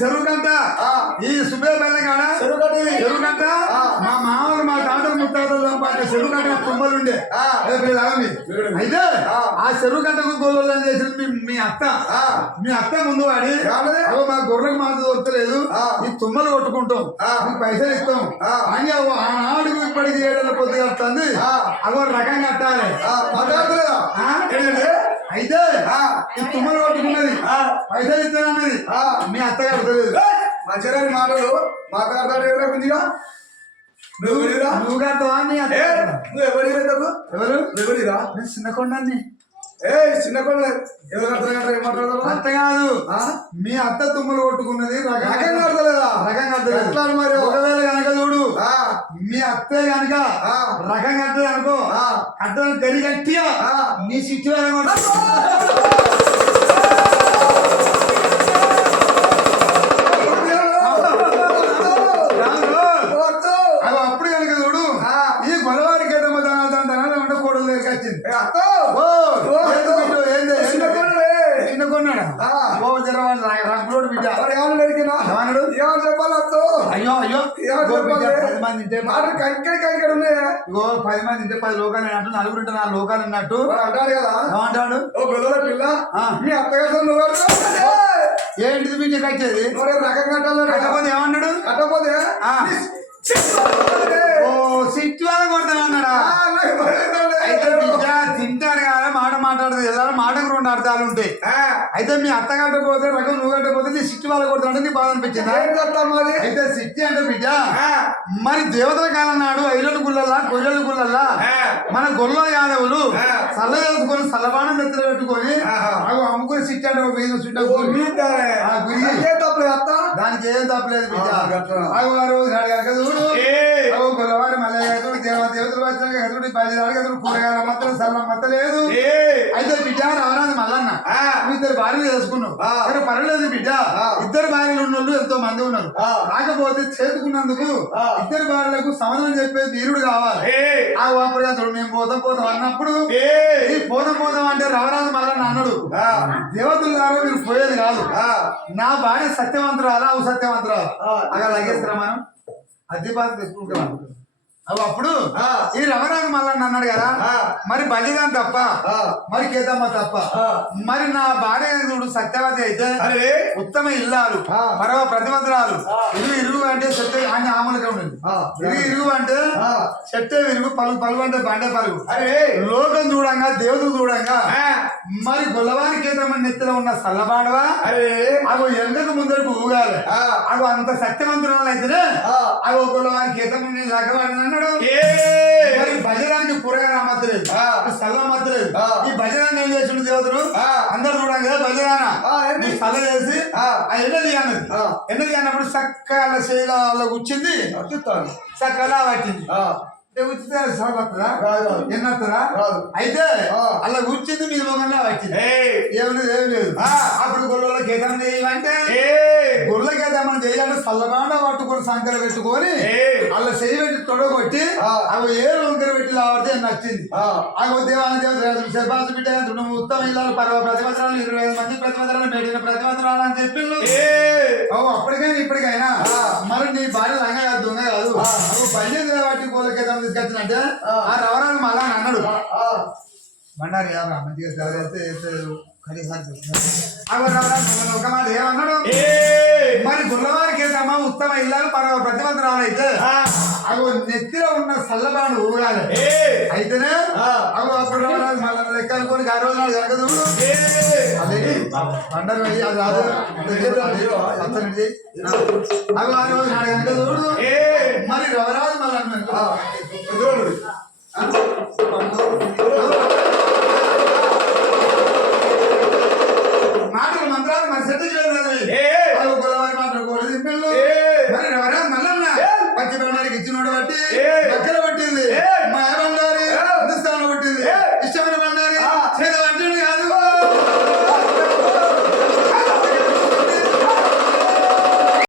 చెరువు కంట ఈ సుబ్బే బెల్లం కాడ చెరువు కంట మా మామూలు మా తాతలు ముత్తాతలు చెరువు కంట తుమ్మలు ఉండే అయితే ఆ చెరువు కంటకు గోళ్ళు చేసింది మీ అత్త ముందు వాడి మా గొర్రెలకు మాకు దొరకలేదు ఈ తుమ్మలు కొట్టుకుంటాం మీకు పైసలు ఇస్తాం అని ఆనాడు ఇప్పటికి 7 ఏళ్ళ పొద్దు కడుతుంది అదో రకం కట్టాలి అయితే ఈ తుమ్మలు కొట్టుకున్నది పైసలు ఇస్తానన్నది మీ అత్త కడతలేదు మంచిగా మాటలు మాట్లాడతాడు ఎవరైనా నువ్వు కడతావా నువ్వు ఎవరిరా చిన్న కొండని చిన్న కొండ ఎవరు మాట్లాడతారు అత్త కాదు మీ అత్త తుమ్మలు కొట్టుకున్నది రకం కడతలేదా రకం కట్టలేదు మరి ఒకవేళ కనుక చూడు మీ అత్తే కనుక రకం కట్టదు అనుకో కట్టడం తెలి గట్టిగా నీ సిచ్చు అప్పుడు కనుక చూడు ఈ గొడవాడికి ఏదమ్మా దాని కోడలు దగ్గరికి వచ్చింది చిన్న కొన్నాడా రంగులోడు బిడ్డ ఏమని చెప్పాలి అయ్యో అయ్యో 10 మంది తింటే కంకర ఉన్నాయా 10 మంది తింటే 10 లోకాలు అన్నట్టు 4 ఉంటే 4 లోకాలు అన్నట్టు అంటాడు కదా ఏమంటాడు ఓ పిల్లల పిల్ల మీ అత్తగారు నువ్వు ఏంటిది మీకు కట్టేది రకం కట్టాలి కట్టపోతే ఏమన్నాడు కట్టపోతే ఓ సిట్టి వాళ్ళ కొడతామన్నాడా అయితే బిడ్డ తింటారు కదా మాట మాట్లాడుతుంది ఎలా మాటకు 2 అర్థాలు ఉంటాయి అయితే మీ అత్త కట్టపోతే రకం నువ్వు కట్టపోతే నీ సిట్టి వాళ్ళ కొడతాడంటే నీ బాధ అనిపించింది అయితే సిట్టి అంటే బిడ్డ మరి దేవతల కాలం నాడు 5 గుళ్ళల్లా కొయ్యల గుళ్ళల్లా మన గొల్ల యాదవులు చల్ల చేసుకొని చల్లబాణం నెత్తలు పెట్టుకొని అవి అమ్ముకుని సిట్టి అంటే దానికి ఏం తప్పలేదు బిడ్డ చూడు గొల్లవారి మళ్ళీ దేవతలు వచ్చిన బయలుదేరు కూరగాయల మాత్రం సల్లం మత్తలేదు అయితే బిడ్డ రావరాదు మల్లన్న నువ్వు 2 భార్యలు చేసుకున్నావు కానీ పర్వాలేదు బిడ్డ 2 భార్యలు ఉన్నోళ్ళు ఎంతో మంది ఉన్నారు కాకపోతే చేసుకున్నందుకు 2 భార్యలకు సమాధానం చెప్పే వీరుడు కావాలి ఆ వాపరిగా మేము పోతాం అన్నప్పుడు ఈ పోదాం అంటే రావరాదు మల్లన్న అన్నాడు దేవతలు గారు మీరు పోయేది కాదు నా భార్య సత్యవంతురాలా అవు సత్యవంతురాలు అలా లగేస్తారా మనం అద్దె బాధ తెచ్చుకుంటాం అప్పుడు ఈ రమరాజు మల్లన్న అన్నాడు కదా మరి బలిదాన్ తప్ప మరి కేతమ్మ తప్ప మరి నా భార్య చూడు సత్యవతి అయితే ఉత్తమ ఇల్లాలు పరవ ప్రతిమంతురాలు ఇరుగు అంటే చెట్టే అని ఆమలుగా ఉండదు ఇరుగు అంటే చెట్టే విరుగు పలుగు అంటే బండే పలుగు లోకం చూడంగా దేవుడు చూడంగా మరి గొల్లవారి కేతమ్మ నెత్తిలో ఉన్న సల్లబాడవా అవి ఎండకు ముందరకు ఊగాలి అవి అంత సత్యవంతురాలు అయితేనే అవి గొల్లవారి కేతమ్మ రకవాడిని మరి భజనానికి కూరగాయలు అమ్మలేదు స్థలం అమ్మలేదు ఈ భజనాన్ని ఏం చేసిండు దేవతలు అందరు చూడాలి కదా భజన స్థలం చేసి ఎన్నది అన్నప్పుడు సక్కల శైల కూర్చింది సక్కలా పట్టింది ఎన్నత్తరా అయితే అలా కూర్చుంది మీద మొగంగా వచ్చింది ఏమి లేదు అప్పుడు గొర్రెల కేతం చేయాలంటే గొర్రెల కేతమని చేయాలంటే సల్లబాండ పట్టుకొని సంకర పెట్టుకొని అలా చేయి పెట్టి తొడగొట్టి అవి ఏ వంకర పెట్టి లాడితే నచ్చింది అవి దేవాలయ బిడ్డ ఉత్తమ ఇల్లాలు ప్రతిపత్రాలు 25 మంది ప్రతిపత్రాలు పెట్టిన ప్రతిపత్రాలు అని చెప్పి అప్పటికైనా ఇప్పటికైనా మరి నీ భార్య లంగా కాదు దొంగ కాదు అవి పని బట్టి గొర్రెల కేతం తీసుకొచ్చినట్టే ఆ రవరాలు మళ్ళా అన్నాడు బండారు మంచిగా ఒక మాట ఏమన్నాడు మరి గొల్లవారికి ఏదమ్మా ఉత్తమ ఇల్లాలు ప్రతివంతరాలు అయితే అవి నెత్తిలో ఉన్న సల్లబాను ఊగాలి అయితేనే అవి అప్పుడు మళ్ళీ లెక్కలుకొని 6 రోజులు నాడు జరగదు అదే బండారు అది రాదు అవి 6 రోజులు నాడు కనుక చూడు మరి రవరాజు మళ్ళీ